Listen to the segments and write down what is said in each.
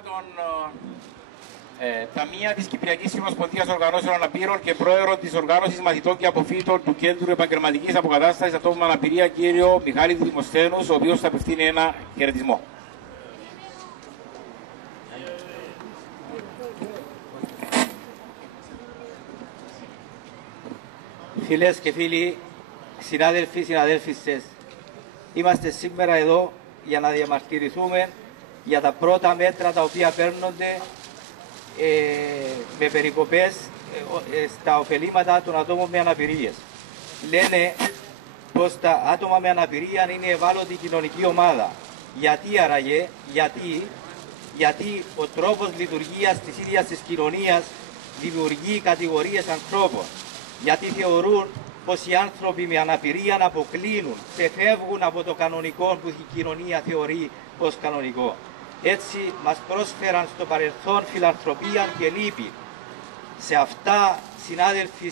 των ταμεία της Κυπριακής Ομοσπονδίας Οργανώσεων Αναπήρων και πρόεδρο της Οργάνωσης Μαθητών και Αποφύτων του Κέντρου Επαγγελματικής Αποκατάστασης Ατόμων με Αναπηρία, κύριο Μιχάλη Δημοσθένους, ο οποίος θα απευθύνει ένα χαιρετισμό. Φίλες και φίλοι, συναδέλφισες, είμαστε σήμερα εδώ για να διαμαρτυρηθούμε για τα πρώτα μέτρα τα οποία παίρνονται με περικοπές στα ωφελήματα των ατόμων με αναπηρίες. Λένε πως τα άτομα με αναπηρία είναι ευάλωτη κοινωνική ομάδα. Γιατί άραγε, γιατί ο τρόπος λειτουργίας της ίδιας της κοινωνίας δημιουργεί κατηγορίες ανθρώπων. Γιατί θεωρούν πως οι άνθρωποι με αναπηρία αποκλίνουν, ξεφεύγουν από το κανονικό που η κοινωνία θεωρεί ως κανονικό. Έτσι μας πρόσφεραν στο παρελθόν φιλανθρωπία και λύπη. Σε αυτά,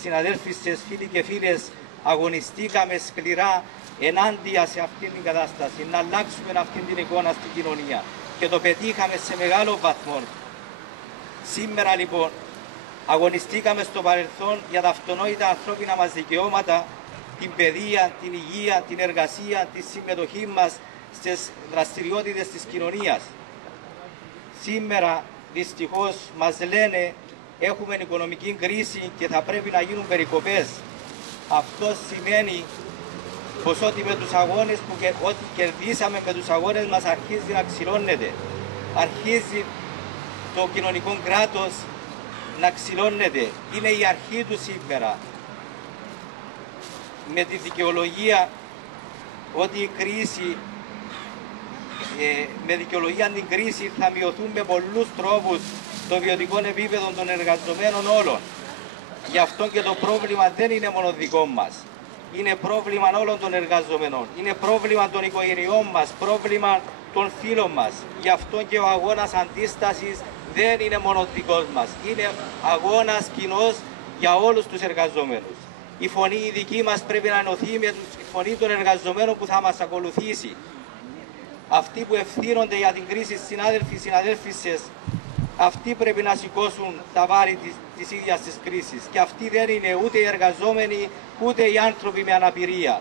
συναδέλφοι, φίλοι και φίλες, αγωνιστήκαμε σκληρά ενάντια σε αυτήν την κατάσταση, να αλλάξουμε αυτήν την εικόνα στην κοινωνία. Και το πετύχαμε σε μεγάλο βαθμό. Σήμερα λοιπόν, αγωνιστήκαμε στο παρελθόν για τα αυτονόητα ανθρώπινα μας δικαιώματα, την παιδεία, την υγεία, την εργασία, τη συμμετοχή μας στις δραστηριότητες της κοινωνίας. Σήμερα δυστυχώς μας λένε έχουμε οικονομική κρίση και θα πρέπει να γίνουν περικοπές. Αυτό σημαίνει πως ό,τι με τους αγώνες ό,τι κερδίσαμε με τους αγώνες μας αρχίζει να ξυλώνεται. Αρχίζει το κοινωνικό κράτος να ξυλώνεται. Είναι η αρχή του σήμερα. Με τη δικαιολογία ότι η κρίση, με δικαιολογία την κρίση θα μειωθούν με πολλούς τρόπους το βιωτικό επίπεδο των εργαζομένων όλων. Γι' αυτό και το πρόβλημα δεν είναι μόνο δικό μας. Είναι πρόβλημα όλων των εργαζομένων. Είναι πρόβλημα των οικογενειών μας, πρόβλημα των φίλων μας. Γι' αυτό και ο αγώνας αντίστασης δεν είναι μόνο δικός μας. Είναι αγώνας κοινός για όλους τους εργαζομένους. Η φωνή η δική μας πρέπει να ενωθεί με τη φωνή των εργαζομένων που θα μας ακολουθήσει. Αυτοί που ευθύνονται για την κρίση, συναδέλφισες, αυτοί πρέπει να σηκώσουν τα βάρη της ίδιας της κρίσης. Και αυτοί δεν είναι ούτε οι εργαζόμενοι, ούτε οι άνθρωποι με αναπηρία.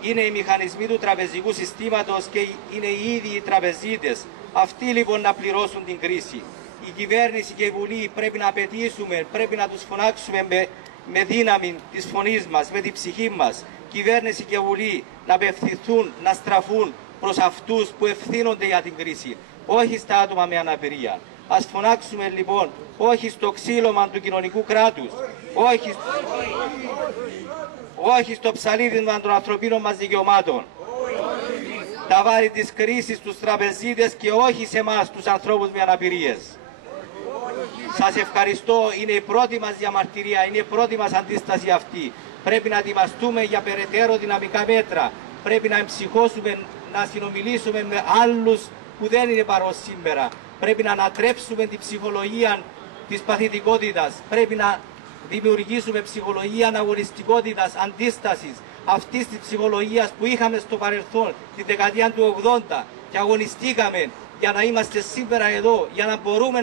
Είναι οι μηχανισμοί του τραπεζικού συστήματος και είναι οι ίδιοι οι τραπεζίτες. Αυτοί λοιπόν να πληρώσουν την κρίση. Η κυβέρνηση και η Βουλή πρέπει να απαιτήσουμε, πρέπει να τους φωνάξουμε με δύναμη της φωνής μας, με την ψυχή μας. Κυβέρνηση και Βουλή να απευθυνθούν, να στραφούν προς αυτούς που ευθύνονται για την κρίση, όχι στα άτομα με αναπηρία. Ας φωνάξουμε λοιπόν, όχι στο ξύλωμα του κοινωνικού κράτους, όχι στο ψαλίδισμα των ανθρωπίνων μας δικαιωμάτων. Τα βάρη της κρίσης στους τραπεζίτες και όχι σε εμάς τους ανθρώπους με αναπηρίες. Σας ευχαριστώ, είναι η πρώτη μας διαμαρτυρία, είναι η πρώτη μας αντίσταση αυτή. Πρέπει να ετοιμαστούμε για περαιτέρω δυναμικά μέτρα. Πρέπει να εμψυχώσουμε, να συνομιλήσουμε με άλλους που δεν είναι παρόν σήμερα. Πρέπει να ανατρέψουμε την ψυχολογία της παθητικότητας. Πρέπει να δημιουργήσουμε ψυχολογία αγωνιστικότητας, αντίστασης. Αυτής της ψυχολογίας που είχαμε στο παρελθόν, τη δεκαετία του 80 και αγωνιστήκαμε για να είμαστε σήμερα εδώ, για να μπορούμε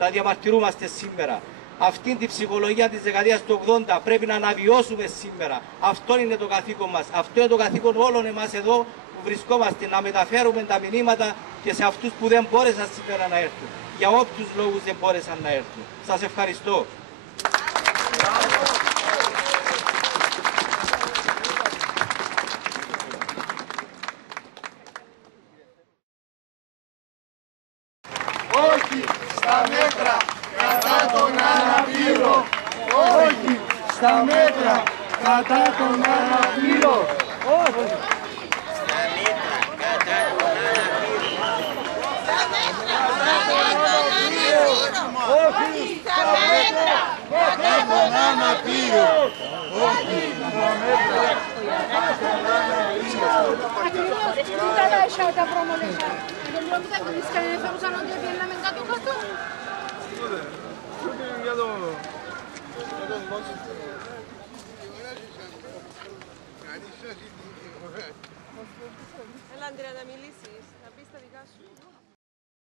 να διαμαρτυρούμαστε σήμερα. Αυτή την ψυχολογία της δεκαετίας του 80 πρέπει να αναβιώσουμε σήμερα. Αυτό είναι το καθήκον μας. Αυτό είναι το καθήκον όλων εμάς εδώ που βρισκόμαστε, να μεταφέρουμε τα μηνύματα και σε αυτούς που δεν μπόρεσαν σήμερα να έρθουν. Για όποιους λόγους δεν μπόρεσαν να έρθουν. Σας ευχαριστώ. Όχι στα μέτρα κατά τον αναπήρο. Όχι στα μέτρα κατά τον αναπήρο. Όχι στα μέτρα κατά τον αναπήρο. Όχι στα μέτρα κατά τον αναπήρο. Όχι στα μέτρα κατά τον αναπήρο. Δεν τα έσαι τα προμονέσα. Δεν λέω ότι θα θεωρούσαν ότι πήγαιναμε κάτω-κάτω. Έλα, Αντρέα, να μιλήσεις.